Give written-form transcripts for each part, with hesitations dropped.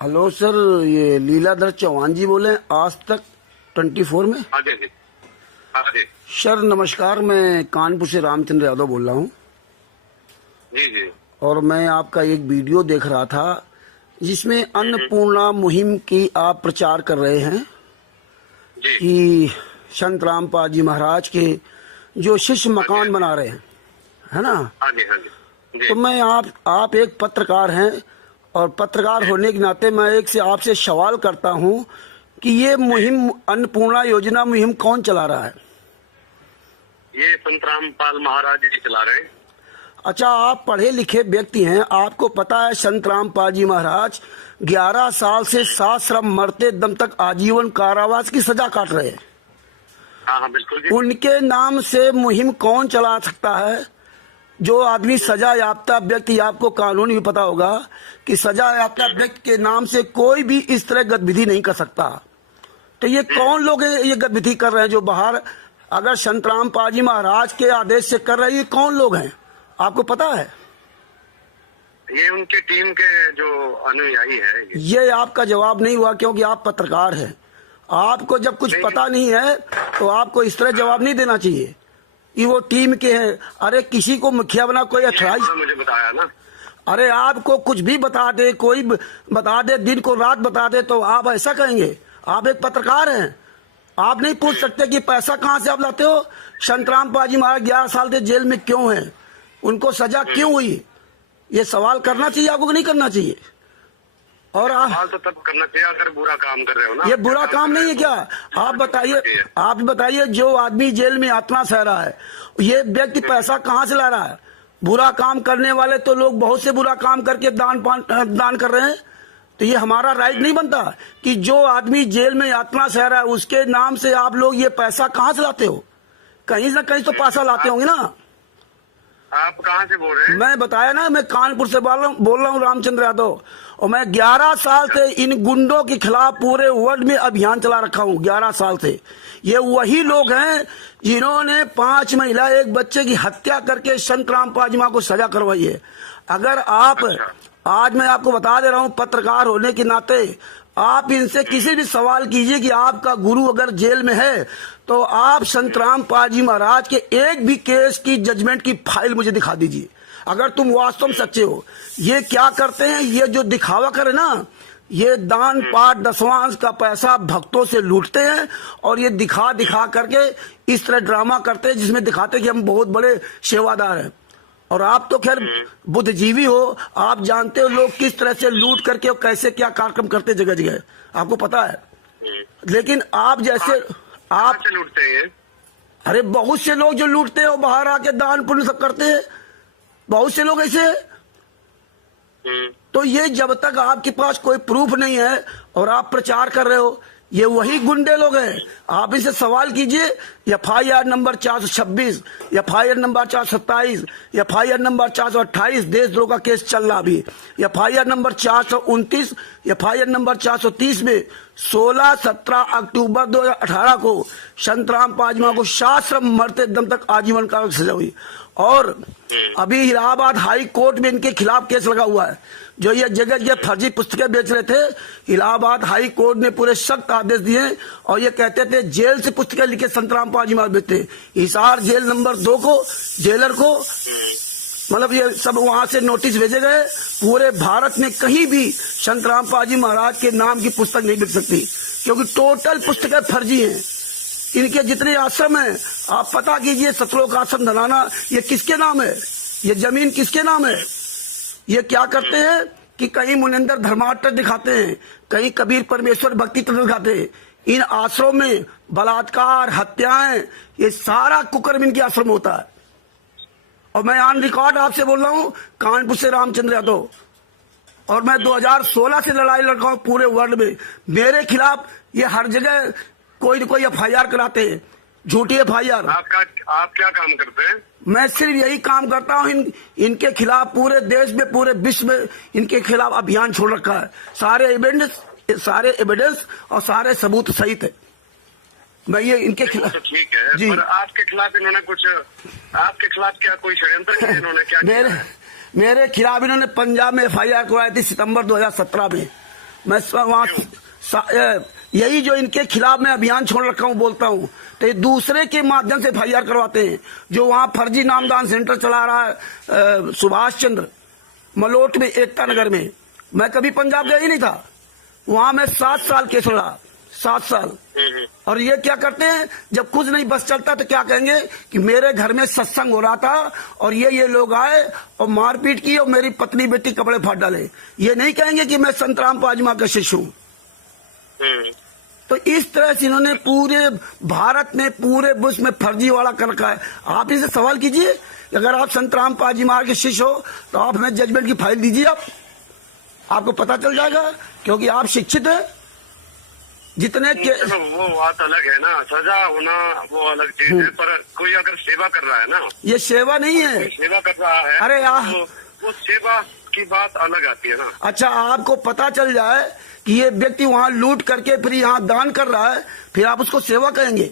Hello sir, ये लीलाधर चौहान जी बोले आज तक 24 में। हाँ जी। हाँ जी सर नमस्कार, मैं कानपुर से रामचंद्र यादव बोल रहा हूँ। जी जी। और मैं आपका एक वीडियो देख रहा था जिसमें अन्नपूर्णा मुहिम की आप प्रचार कर रहे हैं जी कि संत रामपाल जी महाराज के जो शिष्य मकान बना रहे हैं, है ना। हाँ जी हाँ जी। तो मैं आप एक पत्रकार हैं और पत्रकार होने के नाते मैं एक से आपसे सवाल करता हूं कि ये मुहिम अन्नपूर्णा योजना मुहिम कौन चला रहा है? ये संत रामपाल महाराज जी चला रहे हैं। अच्छा, आप पढ़े लिखे व्यक्ति हैं, आपको पता है संत रामपाल जी महाराज 11 साल से साश्रम मरते दम तक आजीवन कारावास की सजा काट रहे हैं। हाँ हाँ बिल्कुल जी। उनके नाम से मुहिम कौन चला सकता है? जो आदमी सजा याफ्ता व्यक्ति, आपको कानून भी पता होगा कि सजा याफ्ता व्यक्ति के नाम से कोई भी इस तरह गतिविधि नहीं कर सकता। तो ये कौन लोग ये गतिविधि कर रहे हैं जो बाहर, अगर संत रामपाल जी महाराज के आदेश से कर रहे हैं, ये कौन लोग हैं आपको पता है? ये उनकी टीम के जो अनुयायी है। ये आपका जवाब नहीं हुआ क्योंकि आप पत्रकार हैं। आपको जब कुछ पता नहीं है तो आपको इस तरह जवाब नहीं देना चाहिए कि वो टीम के हैं। अरे किसी को मुखिया बना, कोई अखराई मुझे बताया ना। अरे आपको कुछ भी बता दे, कोई बता दे, दिन को रात बता दे, तो आप ऐसा कहेंगे? आप एक पत्रकार हैं, आप नहीं पूछ सकते कि पैसा कहाँ से आप लाते हो? संत रामपाल जी महाराज 11 साल से जेल में क्यों हैं, उनको सजा क्यों हुई? ये सवाल करना चाहिए आपको, नहीं करना चाहिए? और सवाल तो तब करना चाहिए अगर बुरा काम कर रहे हो ना। ये बुरा काम नहीं है क्या? आप बताइए जो आदमी जेल में यातना सह रहा है, ये व्यक्ति पैसा कहाँ से ला रहा है? बुरा काम करने वाले तो लोग बहुत से बुरा काम करके दान कर रहे हैं। तो ये हमारा राइट नहीं बनता कि जो आदमी जेल में यातना सह रहा है उसके नाम से आप लोग ये पैसा कहाँ से लाते हो? कहीं ना कहीं तो पैसा लाते होंगे ना। आप कहाँ से बोल रहे हैं? मैं बताया ना, मैं कानपुर से बोल रहा हूँ रामचंद्र यादव। और मैं 11 साल से इन गुंडों के खिलाफ पूरे वर्ल्ड में अभियान चला रखा हूँ। 11 साल से ये वही लोग हैं जिन्होंने 5 महिला 1 बच्चे की हत्या करके संत रामपाल जी महाराज को सजा करवाई है। अगर आप आज मैं आपको बता दे रहा हूँ, पत्रकार होने के नाते आप इनसे किसी भी सवाल कीजिए कि आपका गुरु अगर जेल में है तो आप संत रामपाल जी महाराज के एक भी केस की जजमेंट की फाइल मुझे दिखा दीजिए, अगर तुम वास्तव में सच्चे हो। ये क्या करते हैं, ये जो दिखावा करे ना, ये दान पाठ दसवांश का पैसा भक्तों से लूटते हैं और ये दिखा करके इस तरह ड्रामा करते हैं जिसमें दिखाते हैं कि हम बहुत बड़े सेवादार हैं। और आप तो खैर बुद्धिजीवी हो, आप जानते हो लोग किस तरह से लूट करके और कैसे क्या कार्यक्रम करते जगह जगह, आपको पता है। लेकिन आप जैसे आप लूटते हैं। अरे बहुत से लोग जो लूटते हैं वो बाहर आके दान पुण्य सब करते हैं, बहुत से लोग ऐसे। तो ये जब तक आपके पास कोई प्रूफ नहीं है और आप प्रचार कर रहे हो, ये वही गुंडे लोग हैं। आप इनसे सवाल कीजिए। FIR number 426, FIR number 427, FIR number 428 देशद्रोह का केस चल रहा अभी। FIR नंबर 429, FIR नंबर 430 में 16-17 अक्टूबर 2018 को संत रामपाल जी महाराज को साश्रम मरते दम तक आजीवन कारावास सजा हुई। और अभी इलाहाबाद हाई कोर्ट में इनके खिलाफ केस लगा हुआ है। जो ये जगह जगह फर्जी पुस्तकें बेच रहे थे, इलाहाबाद हाई कोर्ट ने पूरे सख्त आदेश दिए और ये कहते थे जेल से पुस्तकें लिखे संत रामपाल जी महाराज बेचते। हिसार जेल नंबर 2 को जेलर को मतलब ये सब वहां से नोटिस भेजे गए। पूरे भारत में कहीं भी संत रामपाल जी महाराज के नाम की पुस्तक नहीं बिक सकती क्योंकि टोटल पुस्तकें फर्जी हैं। इनके जितने आश्रम हैं आप पता कीजिए, सतलोक आश्रम धनाना, ये किसके नाम है? ये जमीन किसके नाम है? ये क्या करते हैं कि कहीं मुनिंदर धर्मार्थ दिखाते हैं, कहीं कबीर परमेश्वर भक्ति तत्व दिखाते हैं। इन आश्रम में बलात्कार, हत्याएं, ये सारा कुकर्म इनके आश्रम होता है। और मैं ऑन रिकॉर्ड आपसे बोल रहा हूँ, कानपुर से रामचंद्र यादव, और मैं 2016 से लड़ाई लड़ रहा हूँ पूरे वर्ल्ड में। मेरे खिलाफ ये हर जगह कोई न कोई FIR कराते हैं, झूठी FIR। आप क्या काम करते हैं? मैं सिर्फ यही काम करता हूँ, इनके खिलाफ पूरे देश में पूरे विश्व में इनके खिलाफ अभियान छोड़ रखा है। सारे एविडेंस और सारे सबूत सहित है। मैं ये इनके खिलाफ तो ठीक है जी। पर आपके खिलाफ इन्होंने क्या कोई षड्यंत्र किया? इन्होंने क्या मेरे खिलाफ इन्होंने पंजाब में FIR करवाई थी सितंबर 2017 में। मैं वहाँ यही जो इनके खिलाफ मैं अभियान छोड़ रखा हूँ बोलता हूँ, तो ये दूसरे के माध्यम से एफआईआर करवाते हैं। जो वहाँ फर्जी नामदान सेंटर चला रहा है सुभाष चंद्र मलोट में, एकता नगर में, मैं कभी पंजाब गया ही नहीं था। वहाँ मैं 7 साल केस लड़ा, 7 साल। और ये क्या करते हैं, जब कुछ नहीं बस चलता तो क्या कहेंगे कि मेरे घर में सत्संग हो रहा था और ये लोग आए और मारपीट की और मेरी पत्नी बेटी कपड़े फाड़ डाले। ये नहीं कहेंगे कि मैं संत राम पाजमा का शिष्य हूँ। तो इस तरह से इन्होंने पूरे भारत में, पूरे विश्व में फर्जीवाड़ा कर रखा है। आप इनसे सवाल कीजिए, अगर आप संत राम पाजीमार के शिष्य हो तो आप हमें जजमेंट की फाइल दीजिए, आपको पता चल जाएगा, क्योंकि आप शिक्षित है। जितने के वो बात अलग है ना, सजा होना वो अलग चीज है, पर कोई अगर सेवा कर रहा है ना, ये सेवा नहीं है, सेवा कर रहा है, अरे यार वो सेवा की बात अलग आती है ना। अच्छा, आपको पता चल जाए कि ये व्यक्ति वहाँ लूट करके फिर यहाँ दान कर रहा है, फिर आप उसको सेवा कहेंगे?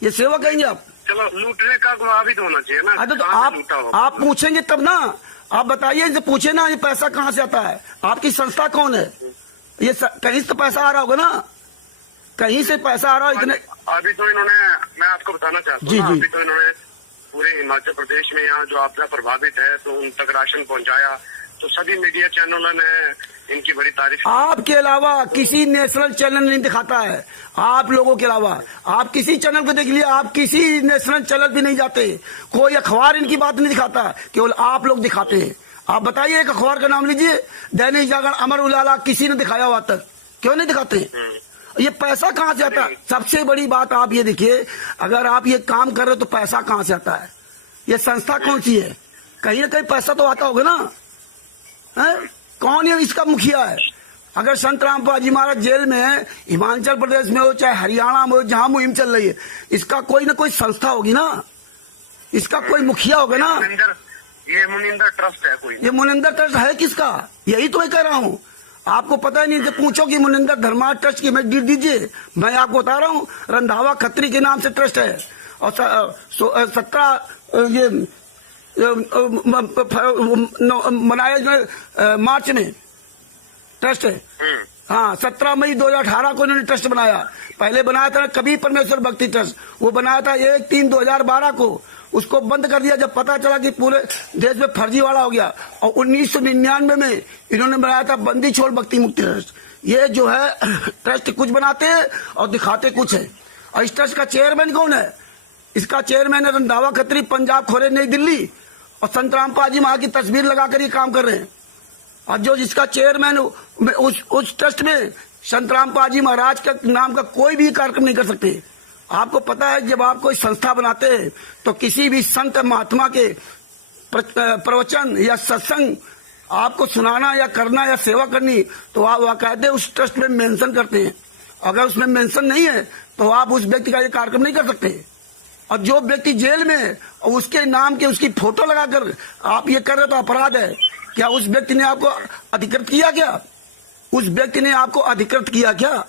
ये सेवा कहेंगे आप? चलो, लूटने का गवाह भी तो होना चाहिए ना। अच्छा, तो आप पूछेंगे तब ना, आप बताइए, इनसे पूछे ना ये पैसा कहाँ से आता है, आपकी संस्था कौन है, ये कहीं से तो पैसा आ रहा होगा ना, कहीं से पैसा आ रहा है। इतने अभी तो इन्होंने, मैं आपको बताना चाहता हूँ, अभी तो इन्होंने पूरे हिमाचल प्रदेश में यहाँ जो आपदा प्रभावित है तो उन तक राशन पहुँचाया, तो सभी मीडिया चैनलों ने इनकी बड़ी तारीफ। आपके अलावा किसी नेशनल चैनल नहीं दिखाता है, आप लोगों के अलावा आप किसी चैनल को देख लिया, आप किसी नेशनल चैनल भी नहीं जाते, कोई अखबार इनकी बात नहीं दिखाता, केवल आप लोग दिखाते हैं। आप बताइए एक अखबार का नाम लीजिए, दैनिक जागरण, अमर उजाला, किसी ने दिखाया हुआ तक? क्यों नहीं दिखाते? ये पैसा कहाँ से आता है? सबसे बड़ी बात आप ये देखिए, अगर आप ये काम कर रहे हो तो पैसा कहाँ से आता है? ये संस्था कौन सी है? कहीं ना कहीं पैसा तो आता होगा ना, है? कौन है इसका मुखिया है? अगर संत राम पाजी महाराज जेल में है, हिमाचल प्रदेश में हो चाहे हरियाणा में हो, जहां मुहिम चल रही है, इसका कोई ना कोई संस्था होगी ना, इसका कोई मुखिया होगा ना। ये मुनिंदर ट्रस्ट है कोई? ये मुनिंदर ट्रस्ट है किसका? यही तो मैं कह रहा हूँ, आपको पता ही नहीं। जब पूछो कि मुनिंदर धर्मा ट्रस्ट की मैं डील दीजिए, मैं आपको बता रहा हूँ, रंधावा खत्री के नाम से ट्रस्ट है, और 17 ये मनाया मार्च में ट्रस्ट है। हाँ, 17 मई 2018 को इन्होंने ट्रस्ट बनाया। पहले बनाया था कबीर परमेश्वर भक्ति ट्रस्ट, वो बनाया था 1/3/2012 को, उसको बंद कर दिया जब पता चला कि पूरे देश में फर्जीवाड़ा हो गया। और 1999 में इन्होंने बनाया था बंदी छोड़ भक्ति मुक्ति ट्रस्ट। ये जो है ट्रस्ट कुछ बनाते हैं और दिखाते कुछ है। और इस ट्रस्ट का चेयरमैन कौन है? इसका चेयरमैन है रंधावा खत्री, पंजाब खोरे, नई दिल्ली, और संत राम पाजी महाराज की तस्वीर लगाकर ये काम कर रहे हैं। और जो जिसका चेयरमैन उस ट्रस्ट में संत राम पाजी महाराज का नाम का कोई भी कार्यक्रम नहीं कर सकते। आपको पता है, जब आप कोई संस्था बनाते हैं तो किसी भी संत महात्मा के प्रवचन या सत्संग आपको सुनाना या करना या सेवा करनी, तो आप बाकायदे उस ट्रस्ट में मेंशन करते हैं। अगर उसमें मेंशन नहीं है तो आप उस व्यक्ति का ये कार्यक्रम नहीं कर सकते। और जो व्यक्ति जेल में है और उसके नाम के उसकी फोटो लगाकर आप ये कर रहे तो अपराध है। क्या उस व्यक्ति ने आपको अधिकृत किया? क्या उस व्यक्ति ने आपको अधिकृत किया क्या?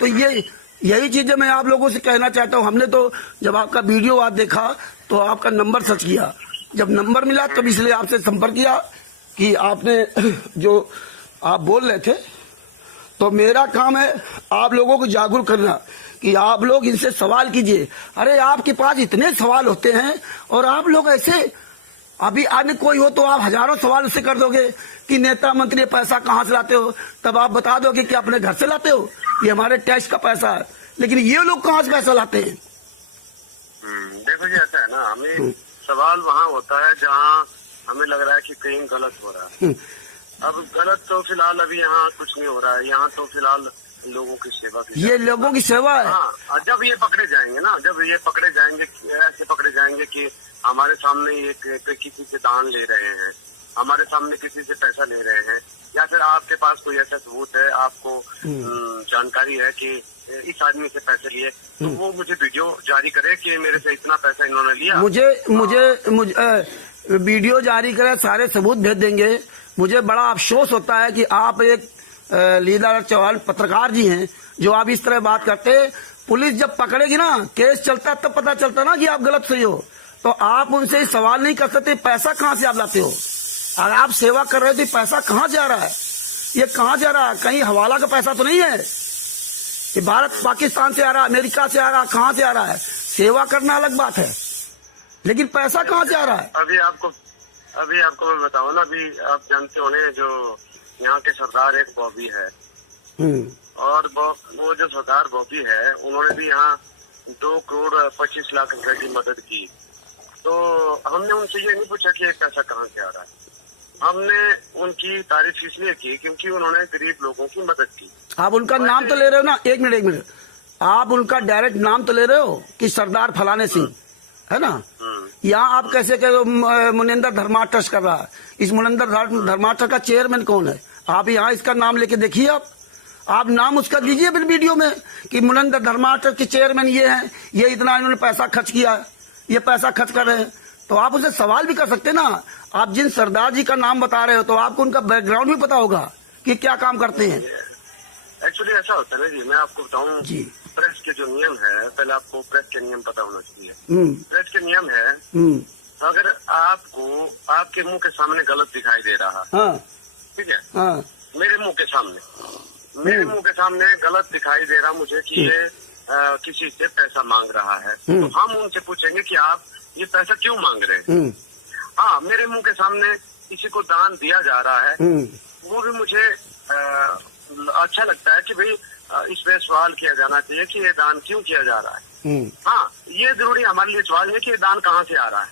तो यही चीजें मैं आप लोगों से कहना चाहता हूं। हमने तो जब आपका वीडियो आज देखा तो आपका नंबर सर्च किया, जब नंबर मिला तब इसलिए आपसे संपर्क किया कि आपने जो आप बोल रहे थे, तो मेरा काम है आप लोगों को जागरूक करना कि आप लोग इनसे सवाल कीजिए। अरे आपके पास इतने सवाल होते हैं और आप लोग ऐसे, अभी अन्य कोई हो तो आप हजारों सवाल उससे कर दोगे कि नेता मंत्री पैसा कहाँ से लाते हो, तब आप बता दोगे कि अपने घर से लाते हो, ये हमारे टैक्स का पैसा है। लेकिन ये लोग कहाँ से पैसा लाते हैं? देखो जी, ऐसा है ना, हमें सवाल वहाँ होता है जहाँ हमें लग रहा है कि कहीं गलत हो रहा है। अब गलत तो फिलहाल अभी यहाँ कुछ नहीं हो रहा है, यहाँ तो फिलहाल लोगों की सेवा की, ये लोगों की सेवा है। हाँ, जब ये पकड़े जाएंगे ना, जब ये पकड़े जाएंगे, ऐसे पकड़े जाएंगे कि हमारे सामने एक किसी से दान ले रहे हैं, हमारे सामने किसी से पैसा ले रहे हैं, या फिर आपके पास कोई ऐसा सबूत है, आपको जानकारी है कि इस आदमी से पैसे लिए, तो वो मुझे वीडियो जारी करे कि मेरे से इतना पैसा इन्होंने लिया। मुझे वीडियो जारी करे, सारे सबूत भेज देंगे। मुझे बड़ा अफसोस होता है कि आप एक लीला चौहान पत्रकार जी हैं जो आप इस तरह बात करते हैं। पुलिस जब पकड़ेगी ना, केस चलता तब पता चलता ना कि आप गलत सही हो, तो आप उनसे सवाल नहीं कर सकते पैसा कहाँ से आप लाते हो। अगर आप सेवा कर रहे हो तो पैसा कहाँ से आ रहा है? ये कहाँ से आ रहा है? कहीं हवाला का पैसा तो नहीं है? ये भारत पाकिस्तान से आ रहा है, अमेरिका से आ रहा है, कहाँ से आ रहा है? सेवा करना अलग बात है, लेकिन पैसा कहाँ से आ रहा है? अभी आपको मैं बताऊं ना, अभी आप जानते होने जो यहाँ के सरदार एक बॉबी है, और वो जो सरदार बॉबी है, उन्होंने भी यहाँ 2,25,00,000 रुपए की मदद की। तो हमने उनसे ये नहीं पूछा कि ये पैसा कहाँ से आ रहा है, हमने उनकी तारीफ इसलिए की क्योंकि उन्होंने गरीब लोगों की मदद की। आप उनका नाम तो ले रहे हो ना? एक मिनट, आप उनका डायरेक्ट नाम तो ले रहे हो कि सरदार फलाने सिंह, है ना? यहाँ आप कैसे कह मुनिंदर धर्मा ट्रस्ट कर रहा है? इस मुनिंदर धर्मा ट्रस्ट का चेयरमैन कौन है? आप यहाँ इसका नाम लेके देखिए, आप नाम उसका दीजिए फिर वीडियो में कि मुनिंदर धर्मा ट्रस्ट के चेयरमैन ये हैं, ये इतना इन्होंने पैसा खर्च किया, ये पैसा खर्च कर रहे हैं। तो आप उनसे सवाल भी कर सकते ना। आप जिन सरदार जी का नाम बता रहे हो तो आपको उनका बैकग्राउंड भी पता होगा कि क्या काम करते हैं। एक्चुअली ऐसा होता है ना जी, मैं आपको बताऊं जी, प्रेस के जो नियम है, पहले आपको प्रेस के नियम पता होना चाहिए। प्रेस के नियम है, अगर आपको आपके मुंह के सामने गलत दिखाई दे रहा है, ठीक है, मेरे मुंह के सामने गलत दिखाई दे रहा मुझे कि ये किसी से पैसा मांग रहा है, तो हम उनसे पूछेंगे कि आप ये पैसा क्यों मांग रहे हैं। हाँ, मेरे मुंह के सामने किसी को दान दिया जा रहा है, वो भी मुझे अच्छा लगता है कि भाई इस पे सवाल किया जाना चाहिए कि ये दान क्यों किया जा रहा है। हाँ, ये जरूरी हमारे लिए सवाल है कि ये दान कहाँ से आ रहा है।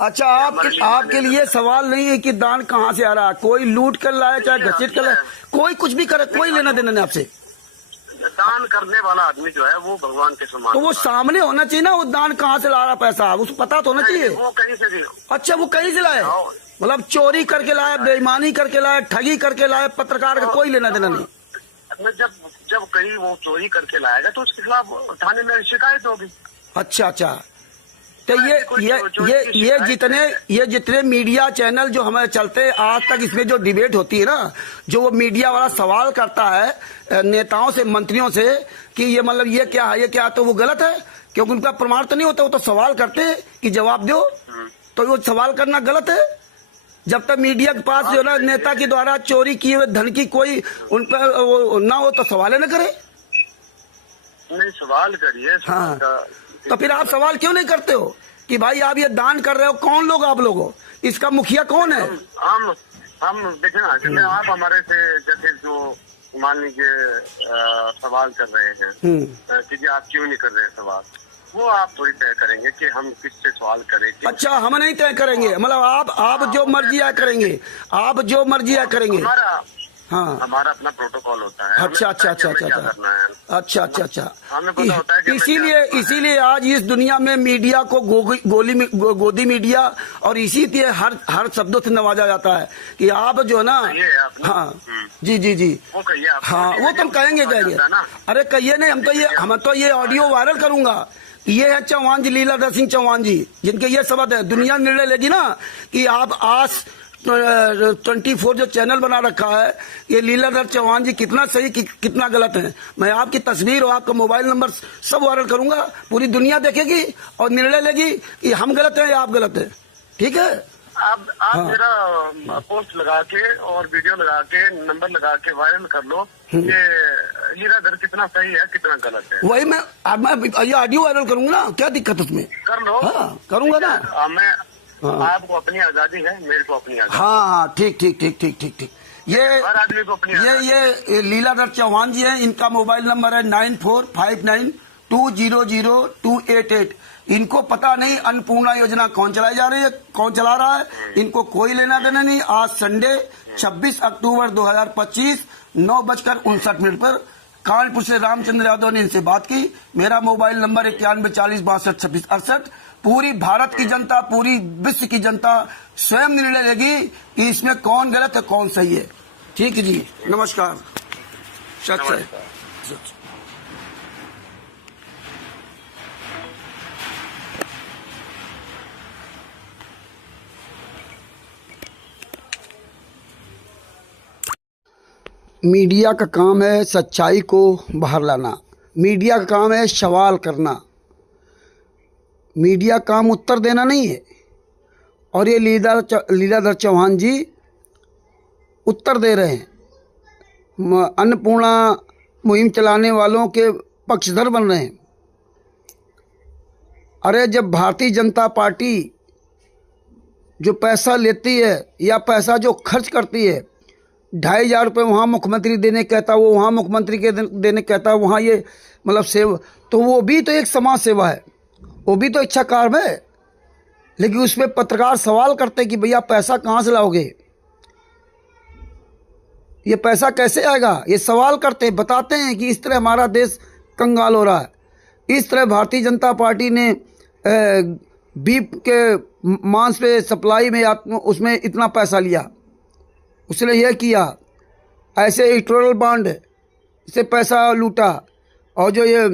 अच्छा, आपके लिए सवाल नहीं है कि दान कहाँ से आ रहा है। कोई लूट कर लाए, चाहे घसीट कर लाए, कोई कुछ भी करे, कोई लेना देना नहीं आपसे। दान करने वाला आदमी जो है वो भगवान के समान, तो वो सामने होना चाहिए ना, वो दान कहाँ से ला रहा पैसा, उसको पता तो होना चाहिए। वो कहीं से भी। अच्छा, वो कहीं से लाए, मतलब चोरी करके लाए, बेईमानी करके लाए, ठगी करके लाए, पत्रकार का कोई लेना देना नहीं। जब कहीं वो चोरी करके लाएगा तो उसके खिलाफ थाने में शिकायत होगी। अच्छा, तो ये जितने मीडिया चैनल जो हमारे चलते हैं आज तक, इसमें जो डिबेट होती है ना, जो वो मीडिया वाला सवाल करता है नेताओं से, मंत्रियों से कि ये मतलब ये क्या है, ये क्या है, तो वो गलत है क्योंकि उनका प्रमाण तो नहीं होता। वो तो सवाल करते हैं कि जवाब दो, तो वो सवाल करना गलत है। जब तक मीडिया के पास जो ना नेता के द्वारा चोरी किए हुए धन की कोई उन पर ना हो तो सवाल न करे। नहीं, सवाल करिए। हाँ, तो फिर आप सवाल क्यों नहीं करते हो कि भाई आप ये दान कर रहे हो, कौन लोग आप लोगों, इसका मुखिया कौन है? हम देखें ना, जैसे आप हमारे से जैसे जो मान लीजिए सवाल कर रहे हैं कि जी आप क्यों नहीं कर रहे सवाल, वो आप थोड़ी तय करेंगे कि हम किससे सवाल करें। अच्छा, हम नहीं तय करेंगे, मतलब आप जो मर्जी आया करेंगे, आप जो मर्जी आया करेंगे। हाँ, हमारा अपना प्रोटोकॉल होता है। अच्छा, हमें पता होता है कि इसीलिए आज इस दुनिया में मीडिया को गोदी मीडिया और इसी लिए हर शब्दों से नवाजा जाता है कि आप जो है ना। हाँ जी, वो कहिए। हाँ, वो तुम कहेंगे। अरे कहिए नहीं, हम तो ये ऑडियो वायरल करूंगा। ये है चौहान जी, लीलाधर सिंह चौहान जी, जिनके ये शब्द है। दुनिया निर्णय लेगी ना कि आप आज 24 जो चैनल बना रखा है, ये लीलाधर चौहान जी कितना सही कितना गलत है। मैं आपकी तस्वीर और आपका मोबाइल नंबर सब वायरल करूंगा, पूरी दुनिया देखेगी और निर्णय लेगी कि हम गलत हैं या आप गलत हैं। ठीक है, आप मेरा पोस्ट लगा के और वीडियो लगा के नंबर लगा के वायरल कर लो कि लीलाधर कितना सही है कितना गलत है। वही मैं ये ऑडियो वायरल करूंगा ना, क्या दिक्कत उसमें? कर लो। हाँ, करूंगा ना। मैं आपको अपनी आजादी है, मेरे को अपनी आजादी। हाँ, ठीक। ये हर आदमी को अपनी ये लीलाधर चौहान जी है। इनका मोबाइल नंबर है 9459200288। इनको पता नहीं अन्नपूर्णा योजना कौन चलाई जा रही है, कौन चला रहा है, इनको कोई लेना देना नहीं। आज संडे 26 अक्टूबर 2025 9:59 पर कानपुर से रामचंद्र यादव ने इनसे बात की। मेरा मोबाइल नंबर 9140622668। पूरी भारत की जनता, पूरी विश्व की जनता स्वयं निर्णय लेगी कि इसमें कौन गलत है कौन सही है। ठीक है जी, नमस्कार। सच है। मीडिया का काम है सच्चाई को बाहर लाना, मीडिया का काम है सवाल करना, मीडिया का काम उत्तर देना नहीं है। और ये लीलाधर चौहान जी उत्तर दे रहे हैं। अन्नपूर्णा मुहिम चलाने वालों के पक्षधर बन रहे हैं। अरे जब भारतीय जनता पार्टी जो पैसा लेती है या पैसा जो खर्च करती है, 2,500 रुपये वहाँ मुख्यमंत्री देने कहता, वो वहाँ मुख्यमंत्री के देने कहता, वहाँ ये मतलब सेवा, तो वो भी तो एक समाज सेवा है, वो भी तो अच्छा कार्य है। लेकिन उसमें पत्रकार सवाल करते कि भैया पैसा कहाँ से लाओगे, ये पैसा कैसे आएगा, ये सवाल करते, बताते हैं कि इस तरह हमारा देश कंगाल हो रहा है। इस तरह भारतीय जनता पार्टी ने बीफ के मांस पे सप्लाई में उसमें इतना पैसा लिया, उसने यह किया, ऐसे इलेक्टोरल बॉन्ड से पैसा लूटा, और जो ये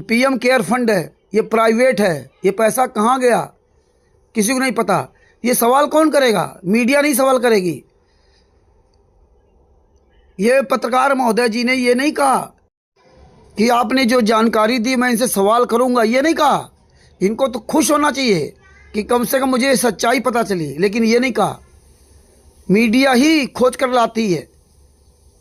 पीएम केयर फंड है ये प्राइवेट है, ये पैसा कहाँ गया किसी को नहीं पता। ये सवाल कौन करेगा? मीडिया नहीं सवाल करेगी। ये पत्रकार महोदय जी ने ये नहीं कहा कि आपने जो जानकारी दी मैं इनसे सवाल करूंगा, ये नहीं कहा। इनको तो खुश होना चाहिए कि कम से कम मुझे सच्चाई पता चली, लेकिन ये नहीं कहा। मीडिया ही खोज कर लाती है,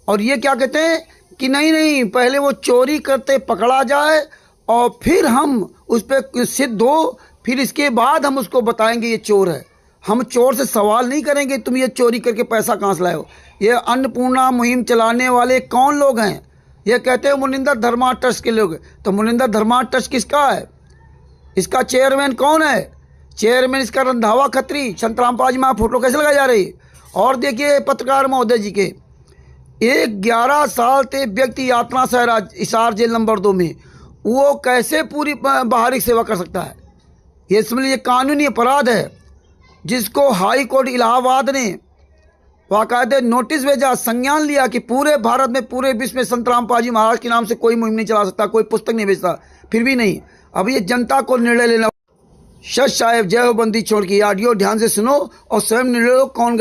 और ये क्या कहते हैं कि नहीं नहीं पहले वो चोरी करते पकड़ा जाए और फिर हम उस पर सिद्ध हो, फिर इसके बाद हम उसको बताएंगे ये चोर है। हम चोर से सवाल नहीं करेंगे तुम ये चोरी करके पैसा कहाँ से लाए हो। ये अन्नपूर्णा मुहिम चलाने वाले कौन लोग हैं? ये कहते हैं मुनिंदर धर्मा ट्रस्ट के लोग। तो मुनिंदर धर्मा ट्रस्ट किसका है? इसका चेयरमैन कौन है? चेयरमैन इसका रंधावा खत्री। संतराम पाजी में फोटो कैसे लगाई जा रही? और देखिए पत्रकार महोदय जी के 11 साल से व्यक्ति यातना से हिसार जेल नंबर 2 में, वो कैसे पूरी बाहरी सेवा कर सकता है? ये समझ लीजिए कानूनी अपराध है, जिसको हाई कोर्ट इलाहाबाद ने बाकायदे नोटिस भेजा, संज्ञान लिया कि पूरे भारत में पूरे विश्व में संतराम पाजी महाराज के नाम से कोई मुहिम नहीं चला सकता, कोई पुस्तक नहीं भेजता, फिर भी नहीं। अब ये जनता को निर्णय लेना। शश साहेब जय हो बंदी छोड़ की ऑडियो ध्यान से सुनो और स्वयं निर्णय लो कौन गलत।